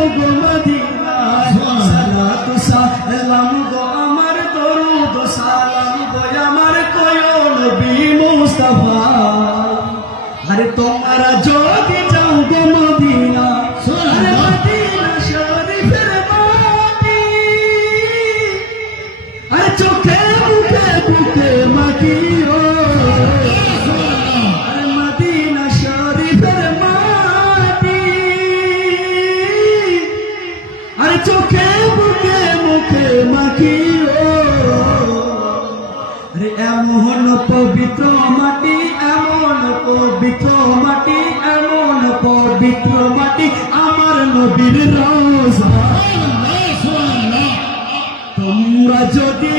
যাও গো মদিনায় সালাত সালাম গো আমার দরুদ সালাম গো আমার কয়ো নবী মুস্তাফা আরে তোমরা যদি যাও গো মদিনা আরে মদিনা শরীফের মাটি আরে চোখে মুখে বুকে মাখিও আরে মদিনা শরীফের মাটি আরে চোখে বুকে মুখে মাখিও আরে এমন পবিত্র মাটি এমন পবিত্র মাটি এমন পবিত্র মাটি আমার নবীর রওজা তোমরা যদি